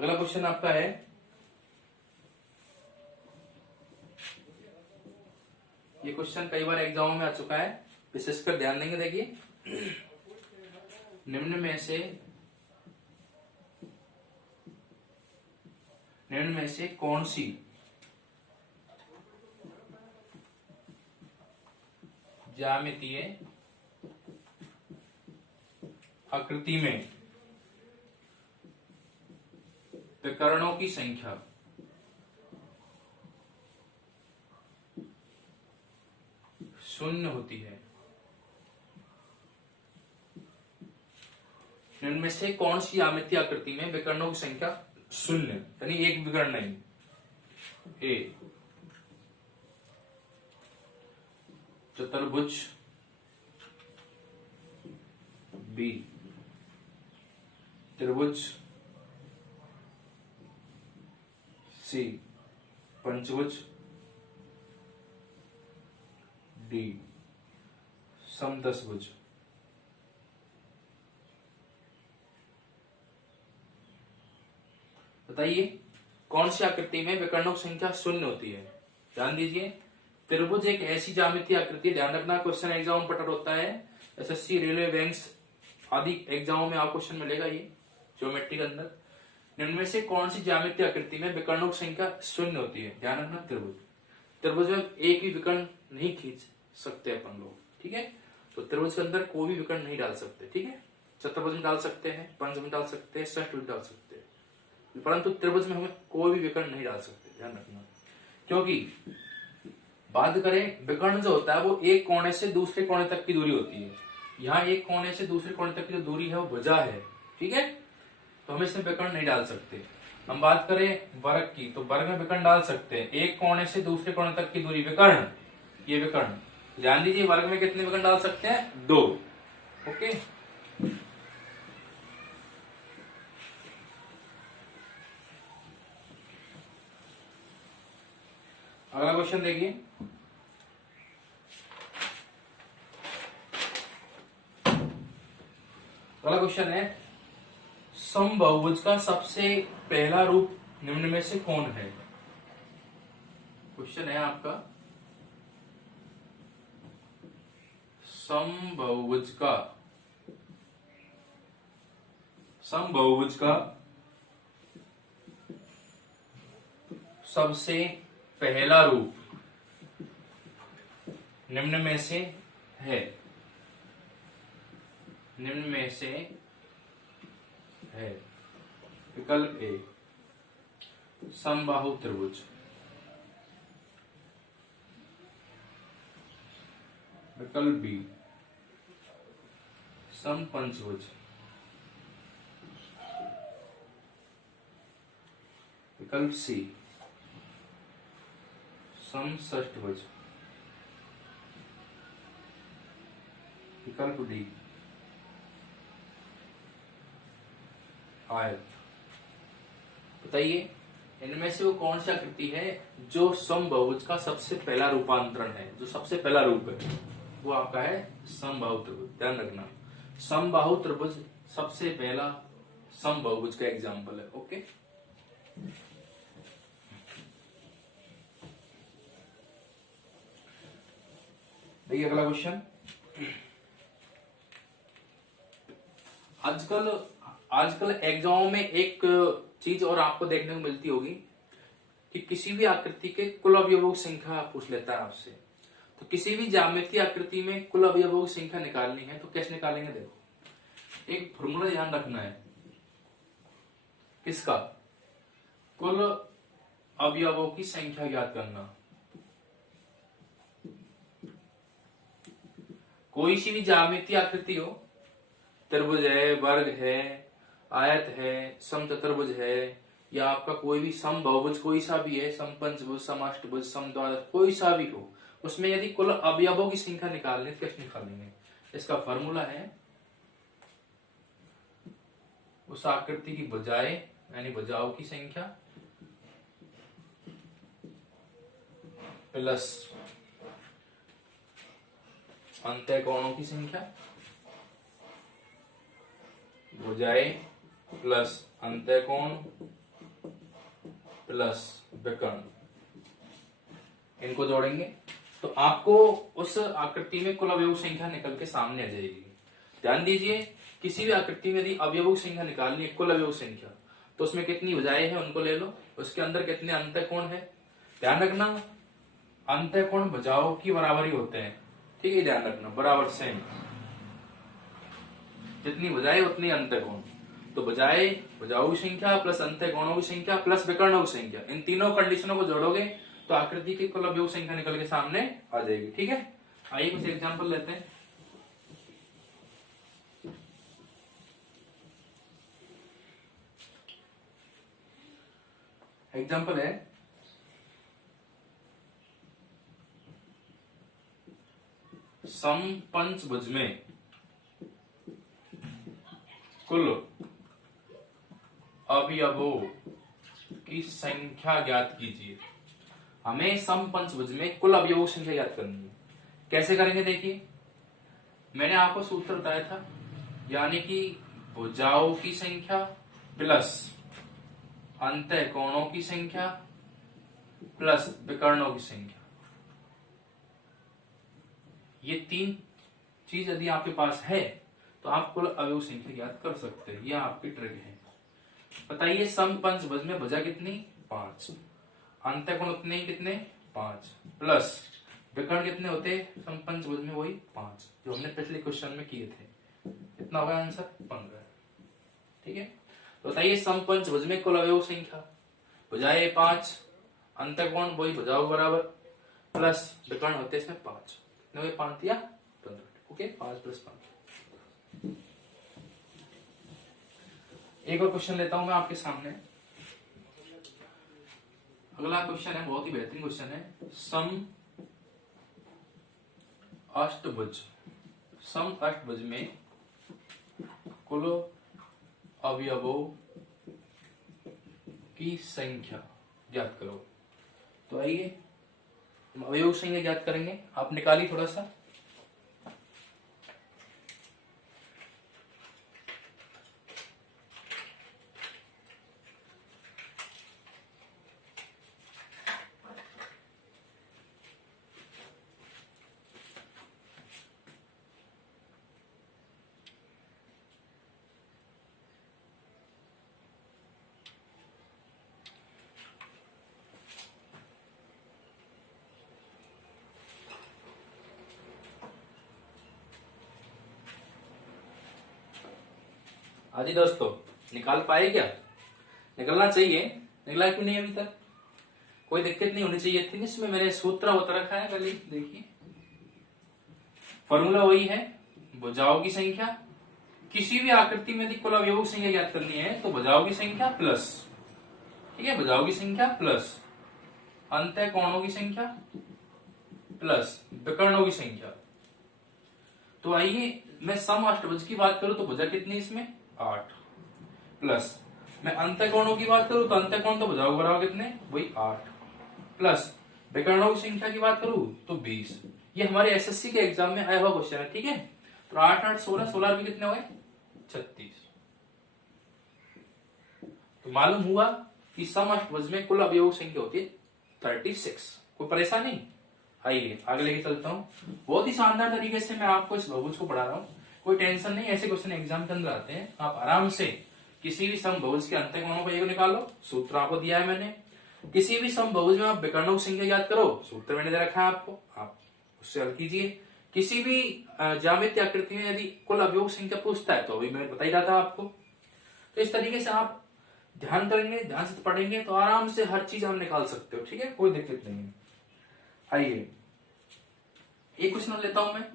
अगला क्वेश्चन आपका है, ये क्वेश्चन कई बार एग्जाम में आ चुका है, विशेषकर ध्यान देंगे। देखिए, निम्न में से कौन सी ज्यामितीय आकृति में विकर्णों की संख्या शून्य होती है? इनमें से कौन सी ज्यामितीय आकृति में विकर्णों की संख्या शून्य, यानी एक विकर्ण नहीं? ए, चतुर्भुज, बी, त्रिभुज, सी, पंचभुज, डी, समदशभुज। बताइए कौन सी आकृति में विकर्णों की संख्या शून्य होती है? ध्यान दीजिए, त्रिभुज एक ऐसी ज्यामितीय आकृति, ध्यान रखना क्वेश्चन एग्जाम पटर होता है, एसएससी, रेलवे, बैंक्स आदि एग्जामों में आपको क्वेश्चन मिलेगा ये ज्योमेट्री के अंदर। इनमें से कौन सी ज्यामितीय आकृति में विकर्णों की संख्या शून्य होती है? ध्यान रखना, त्रिभुज। त्रिभुज में एक ही विकर्ण नहीं खींच सकते अपन लोग, ठीक है? तो त्रिभुज के अंदर कोई भी विकर्ण नहीं डाल सकते, ठीक है? चतुर्भुज में डाल सकते हैं, पंचभुज में डाल सकते हैं, षष्ठभुज डाल सकते हैं, परंतु त्रिभुज में हमें कोई भी विकर्ण नहीं डाल सकते, ध्यान रखना। क्योंकि बात करें, विकर्ण जो होता है वो एक कोने से दूसरे कोने तक की दूरी होती है। यहाँ एक कोने से दूसरे कोने तक की जो दूरी है वो भुजा है, ठीक है? तो हम इसमें विकर्ण नहीं डाल सकते। हम बात करें वर्ग की, तो वर्ग में विकर्ण डाल सकते हैं। एक कोने से दूसरे कोने तक की दूरी विकर्ण, ये विकर्ण। ध्यान दीजिए, वर्ग में कितने विकर्ण डाल सकते हैं? 2। ओके, अगला क्वेश्चन देखिए, अगला क्वेश्चन है, समबाहुभुज का सबसे पहला रूप निम्न में से कौन है? क्वेश्चन है आपका, समबाहुभुज का सबसे पहला रूप निम्न में से है? निम्न में से है। विकल्प ए, समबाहु त्रिभुज। विकल्प बी, समपंचभुज। विकल्प सी, समषष्ठभुज। विकल्प डी, आयत। बताइए इनमें से वो कौन सी आकृति है जो समबाहुभुज का सबसे पहला रूपांतरण है, जो सबसे पहला रूप है वो आपका है समबाहु त्रिभुज। ध्यान रखना, समबाहु त्रिभुज सबसे पहला समबाहुभुज का एग्जाम्पल है। ओके, देखिए अगला क्वेश्चन। आजकल एग्जाम में एक चीज और आपको देखने को मिलती होगी कि किसी भी आकृति के कुल अवयवों की संख्या पूछ लेता है आपसे। तो किसी भी ज्यामितीय आकृति में कुल अवयवों की संख्या निकालनी है तो कैसे निकालेंगे? देखो, एक फॉर्मूला ध्यान रखना है। किसका? कुल अवयवों की संख्या ज्ञात करना। कोई सी भी ज्यामितीय आकृति हो, त्रिभुज है, वर्ग है, आयत है, समचतुर्भुज है, या आपका कोई भी समबाहुभुज कोई सा भी है, समपंचभुज, समाष्टभुज, समद्वादश, कोई सा भी हो, उसमें यदि कुल अवयवों की संख्या निकालनी तो कैसे निकालेंगे? इसका फॉर्मूला है उस आकृति की भुजाएं यानी भुजाओं की संख्या प्लस अंतःकोणों की संख्या, भुजाएं प्लस अंतःकोण प्लस विकर्ण, इनको जोड़ेंगे तो आपको उस आकृति में कुल अवयव संख्या निकल के सामने आ जाएगी। ध्यान दीजिए, किसी भी आकृति में यदि अवयव संख्या निकालनी है, कुल अवयव संख्या, तो उसमें कितनी भुजाएं हैं उनको ले लो, उसके अंदर कितने अंतःकोण है। ध्यान रखना, अंतःकोण भुजाओं की बराबरी होते हैं, ठीक है, ध्यान रखना, बराबर सेम, जितनी भुजाएं उतनी अंतःकोण। तो भुजाओं की संख्या प्लस अंतःकोणों की संख्या प्लस विकर्णों की संख्या, इन तीनों कंडीशनों को जोड़ोगे तो आकृति की कुल अवयव संख्या निकल के सामने आ जाएगी। ठीक है, आइए कुछ एग्जांपल लेते हैं। एग्जांपल है समपंचभुज में कुल अवयवों की संख्या ज्ञात कीजिए। हमें समपंचभुज में कुल अवयवों की संख्या ज्ञात करनी है। कैसे करेंगे, देखिए, मैंने आपको सूत्र बताया था, यानी कि भुजाओं की संख्या प्लस अंतःकोणों की संख्या प्लस विकर्णों की संख्या, ये तीन चीज यदि आपके पास है तो आप कुल अवयव संख्या ज्ञात कर सकते हैं। यह आपकी ट्रिक है। बताइए, समपंचभुज में भुजा कितनी, 5, अंतःकोण उतने ही कितने, 5, प्लस विकर्ण कितने होते समपंचभुज में, वही 5, जो हमने पिछले क्वेश्चन में किए थे। कितना होगा आंसर, 15। ठीक है, तो बताइए समपंचभुज में कुल अवयव संख्या, भुजाएं 5, अंतःकोण वही भुजाओं बराबर, प्लस विकर्ण होते इसमें 5, कितने हुए, 5 या 15। ओके, 5 + 5। एक और क्वेश्चन लेता हूं मैं आपके सामने। अगला क्वेश्चन है, बहुत ही बेहतरीन क्वेश्चन है। सम अष्टभुज में कुल अवयवों की संख्या ज्ञात करो। तो आइए हम अवयव संख्या ज्ञात करेंगे। आप निकालिए थोड़ा सा। हाजी दोस्तों, निकाल पाए क्या? निकलना चाहिए। निकला क्यों नहीं अभी तक? कोई दिक्कत नहीं होनी चाहिए थी। इसमें मैंने सूत्र बता रखा है, पहले देखिए। फॉर्मूला वही है, भुजाओं की संख्या, किसी भी आकृति में यदि कुल अवयवों की संख्या ज्ञात करनी है तो भुजाओं की संख्या प्लस, ठीक है, भुजाओं की संख्या प्लस अंतःकोणों की संख्या प्लस विकर्णों की संख्या। तो आइए मैं समअष्टभुज की बात करूं तो भुजा कितनी इसमें, 8, प्लस मैं अंतःकोणों की बात करूं तो अंतःकोण तो भुजाओं बराबर कितने, वही 8, प्लस विकर्णों की संख्या की बात करूं तो 20। ये हमारे एसएससी के एग्जाम में आया हुआ क्वेश्चन है, ठीक है। तो 8 8 16 16 भी कितने हुए, 36। तो मालूम हुआ कि समअष्टभुज में कुल अवयवों की संख्या होती है 36। कोई परेशानी? आइए आगे लेके चलता हूँ। बहुत ही शानदार तरीके से मैं आपको इस बहुभुज को पढ़ा रहा हूँ, कोई टेंशन नहीं। ऐसे क्वेश्चन एग्जाम के अंदर आते हैं, आप आराम से किसी भी समबहुज के अंतःकोणों को निकालो, सूत्र आपको दिया है मैंने। किसी भी समबहुज में आप विकर्णों की संख्या याद करो, सूत्र मैंने दे रखा है आपको, आप उससे हल कीजिए। किसी भी ज्यामितीय आकृति में यदि कुल अवयव संख्या पूछता है तो अभी मैं बता ही रहा था आपको। तो इस तरीके से आप ध्यान करेंगे, ध्यान से पढ़ेंगे तो आराम से हर चीज आप निकाल सकते हो, ठीक है, कोई दिक्कत नहीं है। आइए एक क्वेश्चन लेता हूं मैं,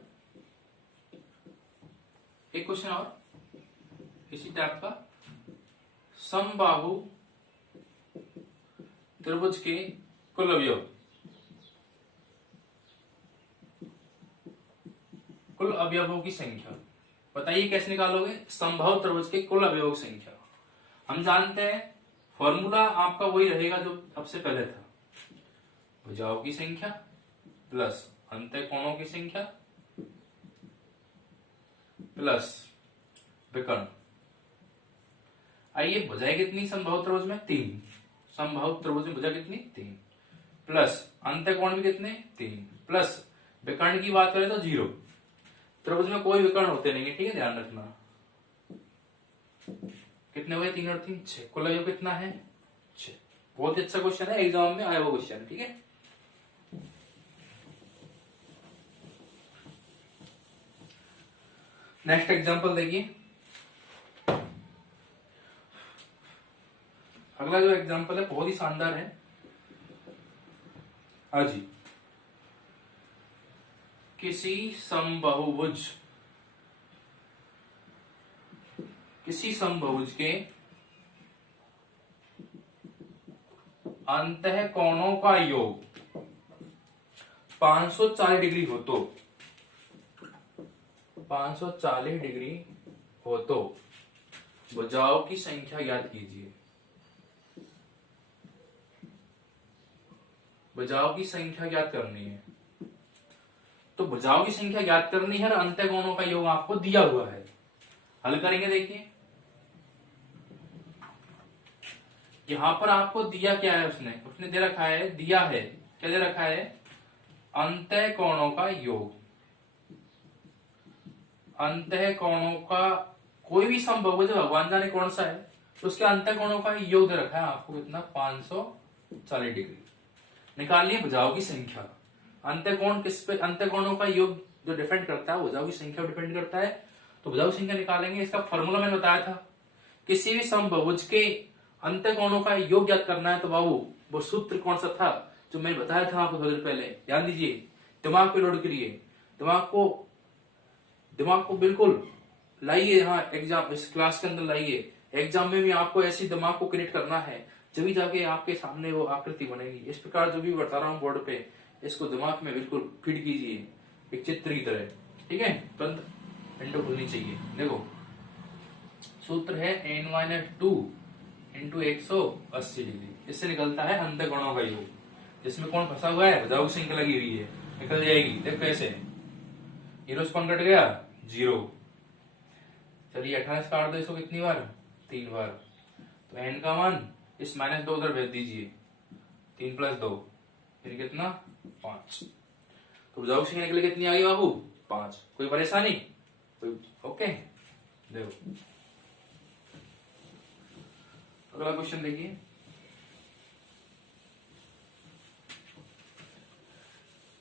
एक क्वेश्चन और इसी टाइप का। समबाहु त्रिभुज के कुल अवयव, कुल अवयवों की संख्या बताइए कैसे निकालोगे। समबाहु त्रिभुज के कुल अवयवों की संख्या हम जानते हैं, फॉर्मूला आपका वही रहेगा जो सबसे पहले था, भुजाओं की संख्या प्लस अंतःकोणों की संख्या प्लस विकर्ण। आइए भुजाएं कितनी समबाहु त्रिभुज में, 3, समबाहु त्रिभुज में भुजा कितनी 3 प्लस अंतःकोण भी कितने 3 प्लस विकर्ण की बात करें तो 0। त्रिभुज में कोई विकर्ण होते नहीं है, ठीक है, ध्यान रखना। कितने हुए 3 और 3 6, कुल योग कितना है 6। बहुत ही अच्छा क्वेश्चन है, एग्जाम में आया हुआ क्वेश्चन है, ठीक है। नेक्स्ट एग्जांपल देखिए। अगला जो एग्जांपल है बहुत ही शानदार है। हाँ जी, किसी समबाहुभुज के अंतःकोणों का योग 540 डिग्री हो तो 540 डिग्री हो तो भुजाओं की संख्या ज्ञात कीजिए। भुजाओं की संख्या ज्ञात करनी है, तो भुजाओं की संख्या ज्ञात करनी है और अंतःकोणों का योग आपको दिया हुआ है। हल करेंगे, देखिए यहां पर आपको दिया क्या है, उसने दे रखा है, दिया है क्या दे रखा है, अंतःकोणों का योग। अंतःकोणों का कोई भी समबाहुभुज भगवान जाने कौन सा है, तो उसके अंतःकोणों का योग दे रखा है आपको कितना 540 डिग्री। निकालिए भुजाओं की संख्या। अंतःकोण किस पे, अंतःकोणों का योग जो डिपेंड करता है भुजाओं की संख्या डिपेंड करता है, तो भुजाओं की संख्या निकालेंगे। इसका फॉर्मूला मैंने बताया था, किसी भी समबाहुभुज के अंतःकोणों का योग ज्ञात करना है तो बाबू वो सूत्र कौन सा था जो मैंने बताया था आपको थोड़ी देर पहले, ध्यान दीजिए। दिमाग पे लोड करिए, दिमाग को बिल्कुल लाइए, यहाँ एग्जाम इस क्लास के अंदर लाइए। एग्जाम में भी आपको ऐसी दिमाग को कनेक्ट करना है, जब जाके आपके सामने वो आकृति बनेगी। इस प्रकार जो भी बता रहा हूँ बोर्ड पे, इसको दिमाग में बिल्कुल फिट कीजिए एक चित्र की तरह, ठीक है। तुरंत विंडो खुलनी चाहिए। देखो सूत्र है n-2 इंटू 180 डिग्री। इससे निकलता है अंतःकोणों का योग, जिसमें कौन फंसा हुआ है, भुजाओं की संख्या लगी हुई है, निकल जाएगी। देख कैसे, जीरो कौन कट गया 0। चलिए 28 काट दो इसको कितनी बार 3 बार, तो n का मान इस -2 उधर भेज दीजिए, 3 + 2 फिर कितना 5। तो भुजाओं की संख्या निकल कितनी आ गई बाबू 5। कोई परेशानी कोई, ओके। देखो अगला क्वेश्चन देखिए।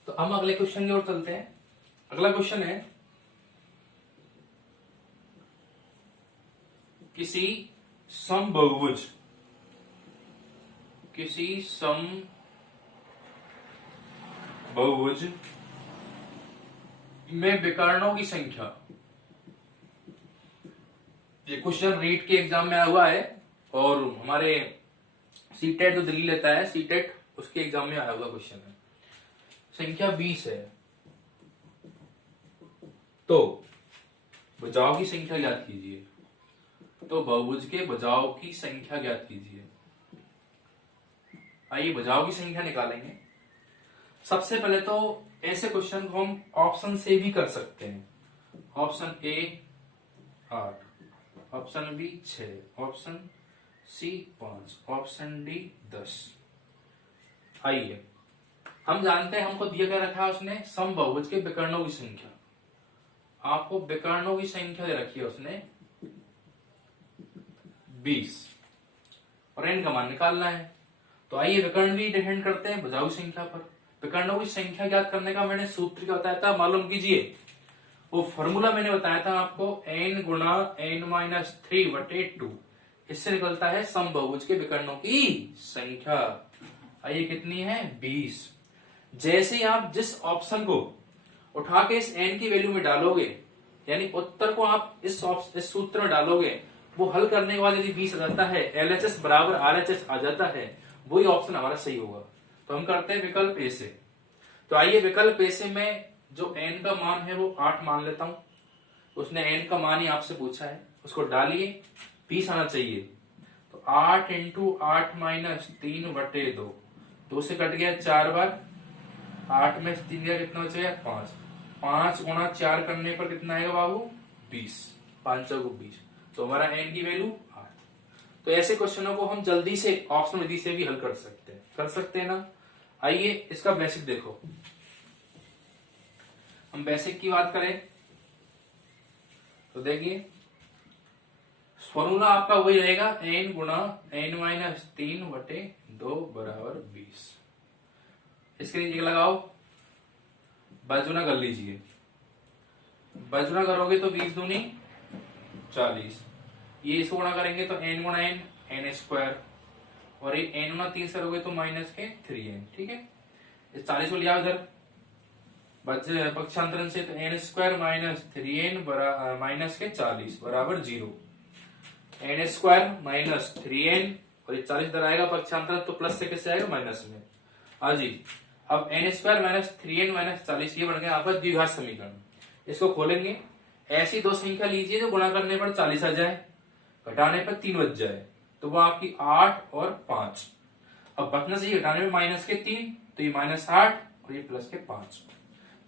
तो हम अगले क्वेश्चन की ओर चलते हैं। अगला क्वेश्चन है, किसी समबाहुभुज में विकर्णों की संख्या। ये क्वेश्चन रीट के एग्जाम में आया हुआ है और हमारे सीटेट जो दिल्ली लेता है, सीटेट उसके एग्जाम में आया हुआ क्वेश्चन है। संख्या 20 है, तो भुजाओं की संख्या ज्ञात कीजिए। तो बहुभुज के भुजाओं की संख्या ज्ञात कीजिए। आइए भुजाओं की संख्या निकालेंगे। सबसे पहले तो ऐसे क्वेश्चन को हम ऑप्शन से भी कर सकते हैं। Option A 8, option B 6, option C 5, option D 10। आइए हम जानते हैं हमको दिया क्या रखा है उसने, समबाहुभुज के विकर्णों की संख्या। आपको विकर्णों की संख्या दे रखी है उसने 20 और n का मान निकालना है। तो आइए विकर्ण भी डिपेंड करते हैं भुजाओं की संख्या पर। विकर्णों की संख्या ज्ञात करने का मैंने सूत्र क्या बताया था, मालूम कीजिए। वो फॉर्मूला मैंने बताया था आपको, n × n-3/2। इससे निकलता है समबाहुभुज के विकर्णों की संख्या। आइए कितनी है 20। जैसे आप जिस ऑप्शन को उठा के इस n की वैल्यू में डालोगे, यानी उत्तर को आप इस सूत्र में डालोगे, वो हल करने के बाद यदि 20 आ जाता है, LHS बराबर RHS आ जाता है, वही ऑप्शन हमारा सही होगा। तो हम करते हैं विकल्प ए से। तो आइए विकल्प ए से मैं जो n का मान है वो 8 मान लेता हूं। उसने n का मान ही आपसे पूछा है, उसको डालिए, 20 आना चाहिए। तो 8 × 8 - 3/2, 2 से कट गया 4 बार, 8 में 3 गया कितना बचेगा 5। 5 × 4 करने पर कितना आएगा बाबू 20, 5 × 20। तो हमारा n की वैल्यू 8। तो ऐसे क्वेश्चनों को हम जल्दी से ऑप्शन विधि से भी हल कर सकते हैं ना। आइए इसका बेसिक देखो, हम बेसिक की बात करें तो देखिए फॉर्मूला आपका वही रहेगा n गुणा n-3/2 बराबर 20। इसके लिए लगाओ, बजुना कर लीजिए, बजुना करोगे तो 20 दूनी 40, ये इसको गुणा करेंगे तो n गुणा n n², और ये n गुणा 3 करोगे तो -3n। ठीक है, इस 40 को लिया उधर पक्षांतरण से, तो n² - 3n -40 बराबर 0। n² - 3n और ये 40 इधर आएगा पक्षांतरण, तो प्लस से कैसे आएगा माइनस में। हाँ जी, अब n² - 3n - 40 ये बन गया आपका द्विघात समीकरण। इसको खोलेंगे, ऐसी दो संख्या लीजिए जो गुणा करने पर 40 आ जाए, घटाने पर 3 बच जाए, तो वो आपकी 8 और 5। अब बचना चाहिए घटाने में -3, तो ये -8 और ये +5।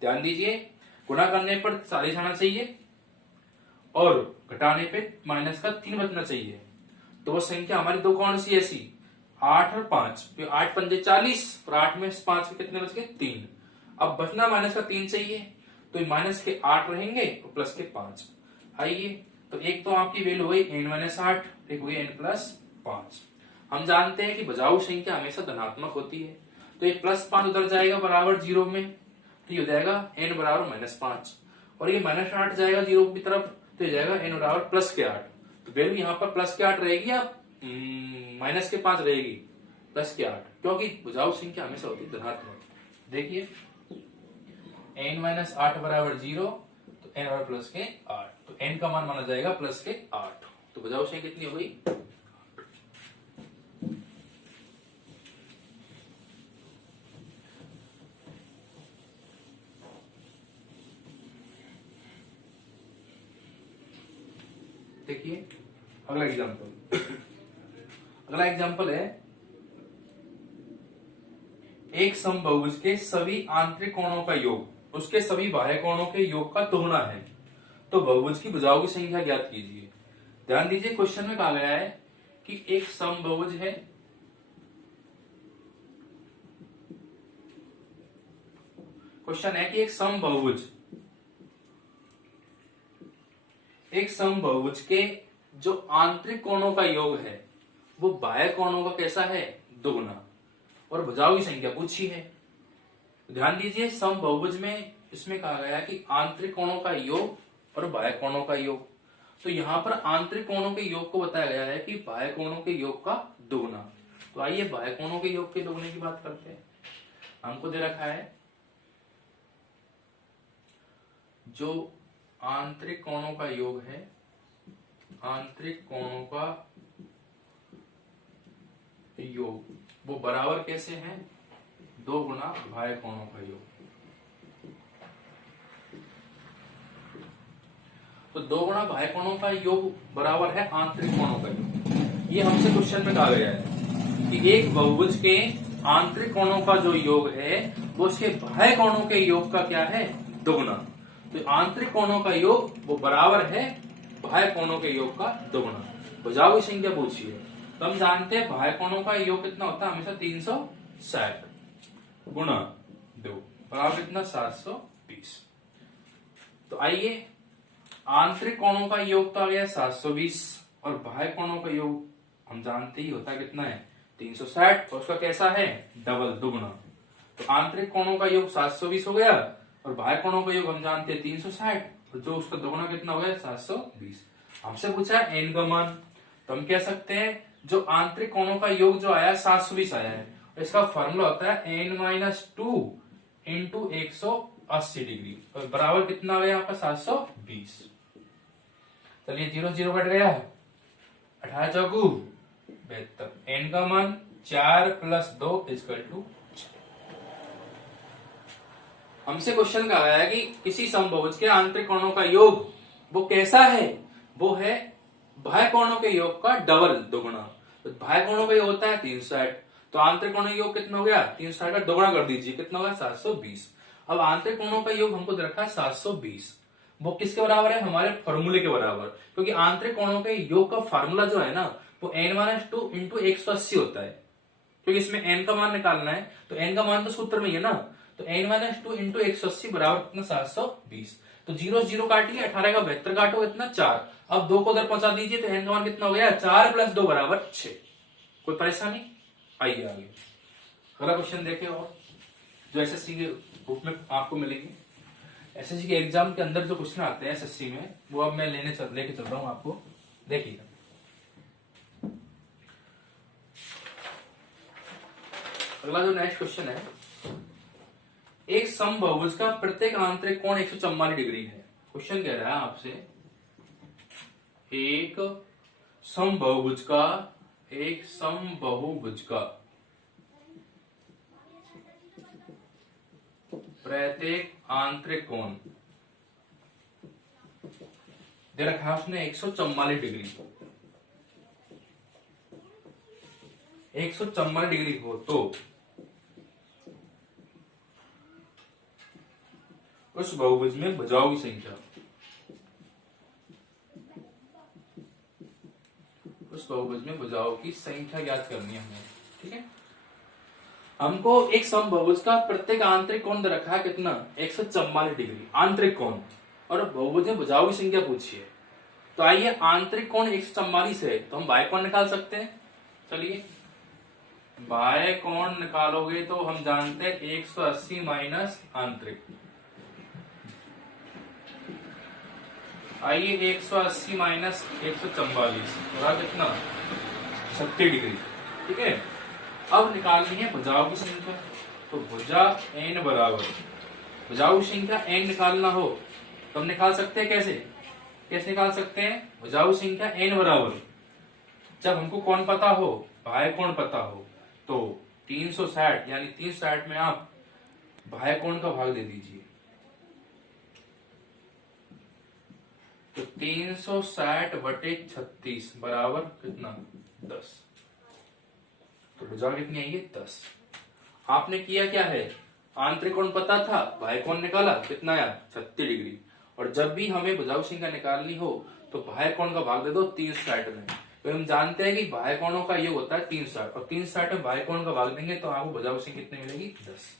ध्यान दीजिए, गुणा करने पर 40 आना चाहिए और घटाने पे -3 बचना चाहिए, तो वो संख्या हमारी दो कौन सी ऐसी, 8 और 5। 8 पंजे 40 और 8 में 5 के कितने बच गए, 3। अब बचना -3 चाहिए, तो -8 रहेंगे और +5। आइए, तो एक तो आपकी वैल्यू हो गई n-8, एक हो गई n+5। हम जानते हैं कि बजाऊ संख्या हमेशा धनात्मक होती है, तो ये +5 उधर जाएगा बराबर 0 में, तो ये हो जाएगा n बराबर -5, और ये -8 जाएगा 0 की तरफ, तो ये जाएगा n बराबर +8। तो वैल्यू यहाँ पर +8 रहेगी या -5 रहेगी, +8, क्योंकि बुझाऊ संख्या हमेशा होती है धनात्मक। देखिए n-8 बराबर 0, तो n बराबर +8, तो n का मान माना जाएगा +8। तो बुझाऊ संख्या कितनी हो गई, देखिए अगला एग्जांपल है, एक समबाहुभुज के सभी आंतरिक कोणों का योग उसके सभी बाह्य कोणों के योग का दोगुना है, तो बहुभुज की भुजाओं की संख्या ज्ञात कीजिए। ध्यान दीजिए, क्वेश्चन में कहा गया है कि एक समबाहुभुज है, क्वेश्चन है कि एक समबाहुभुज के जो आंतरिक कोणों का योग है वो बाह्य कोणों का कैसा है, दोगुना, और भुजाओं की संख्या पूछी है। ध्यान दीजिए, समबाहुभुज में इसमें कहा गया कि आंतरिक कोणों का योग और बाह्य कोणों का योग, तो यहाँ पर आंतरिक कोणों के योग को बताया गया है कि बाह्य कोणों के योग का दोगुना। तो आइए बाह्य कोणों के योग के दोगुने की बात करते हैं। हमको दे रखा है जो आंतरिक कोणों का योग है, आंतरिक कोणों का योग वो बराबर कैसे है, 2 गुना बाह्य कोणों का योग। तो 2 गुना बाह्य कोणों का योग बराबर है आंतरिक कोणों का योग। ये हमसे क्वेश्चन में कहा गया है कि एक बहुभुज के आंतरिक कोणों का जो योग है वो उसके बाह्य कोणों के योग का क्या है, दोगुना। तो आंतरिक कोणों का योग वो बराबर है बाह्य कोणों के योग का दोगुना। भुजाओं की संख्या पूछी है, तो हम जानते हैं बाह्य कोणों का योग कितना होता है, हमेशा 360 गुणा 2 बराबर कितना, 720। तो आइए, आंतरिक कोणों का योग तो आ गया 720 और बाह्य कोणों का योग हम जानते ही होता है कितना है, 360, और उसका कैसा है, डबल, दुगुना। तो आंतरिक कोणों का योग 720 हो गया और बाह्य कोणों का योग हम जानते हैं 360, तो जो उसका दोगुना कितना हो गया, 720। हमसे पूछा है n का मान, तो हम कह सकते हैं जो आंतरिक कोणों का योग जो आया 720 आया है, इसका फॉर्मूला होता है n-2 इंटू 180 डिग्री, तो बराबर कितना आ गया यहाँ पर 720। चलिए 0 0 कट गया, 18 चौकू 72, n का मान 4 + 2 = 6। हमसे क्वेश्चन कहा गया है कि किसी समबाहुभुज के आंतरिक कोणों का योग वो कैसा है, वो है बाह्य कोणों के योग का डबल, दोगुना। तो बाह्य कोणों का योग होता है 360, तो आंतरिक कोणों का योग कितना हो गया, 360 का दोगुना कर दीजिए, कितना होगा, 720। अब आंतरिक कोणों का योग हमको दे रखा है 720, वो किसके बराबर है, हमारे फॉर्मूले के बराबर, क्योंकि आंतरिक कोणों के योग का फार्मूला जो है ना वो n-2 इंटू 180 होता है, क्योंकि इसमें n का मान निकालना है, तो n का मान तो सूत्र में ही है ना, तो n-2 इंटू 180 बराबर कितना 720। तो 0 0 काटिए, 18 का 72 काटो कितना 4। अब 2 को उधर पहुंचा दीजिए तो n का मान कितना हो गया 4 + 2 बराबर 6। कोई परेशानी? आइए आगे अगला क्वेश्चन देखें, और जो एसएससी के बुक में आपको मिलेगी, एसएससी के एग्जाम के अंदर जो क्वेश्चन आते हैं एसएससी में, वो अब मैं लेके चल रहा हूं आपको, देखिएगा। अगला जो नेक्स्ट क्वेश्चन है, एक समबाहुभुज का प्रत्येक आंतरिक कोण 144 डिग्री है। क्वेश्चन कह रहा है आपसे, एक समबाहुभुज का प्रत्येक आंतरिक कोण दे रखा है उसने 144 डिग्री, 144 डिग्री हो तो उस बहुभुज में भुजाओं की संख्या, उस बहुभुज में भुजाओं की संख्या ज्ञात करनी है हमें। ठीक है, हमको एक समबाहुभुज का प्रत्येक आंतरिक कोण दे रखा है कितना 144 डिग्री आंतरिक कोण, और बहुभुज में भुजाओं की संख्या पूछिए। तो आइए, आंतरिक कोण 144 है तो हम बाह्य कोण निकाल सकते हैं। चलिए, बाह्य कोण निकालोगे तो हम जानते हैं 180 माइनस आंतरिक। आइए, 180 माइनस 144 होगा कितना 36 डिग्री। ठीक है, अब निकालनी है भुजाओं की संख्या। तो भुजा n बराबर, भुजाओं की संख्या n निकालना हो तो हम निकाल सकते हैं कैसे, कैसे निकाल सकते हैं? भुजाओं की संख्या n बराबर, जब हमको कौन पता हो, बाह्य कोण पता हो, तो 360 यानी 360 में आप बाह्य कोण का भाग दे दीजिए। तो 360 बटे 36 बराबर कितना 10। तो भुजा कितनी आई है 10। आपने किया क्या है, आंतरिक कोण पता था, बाह्य कोण निकाला, कितना आया 36 डिग्री। और जब भी हमें भुजाओं की संख्या निकालनी हो तो बाह्य कोण का भाग दे दो 360 में। तो हम जानते हैं कि बाह्य कोणों का योग होता है 360, और 360 में बाह्य कोण का भाग देंगे तो आपको भुजाओं की संख्या कितनी मिलेगी 10।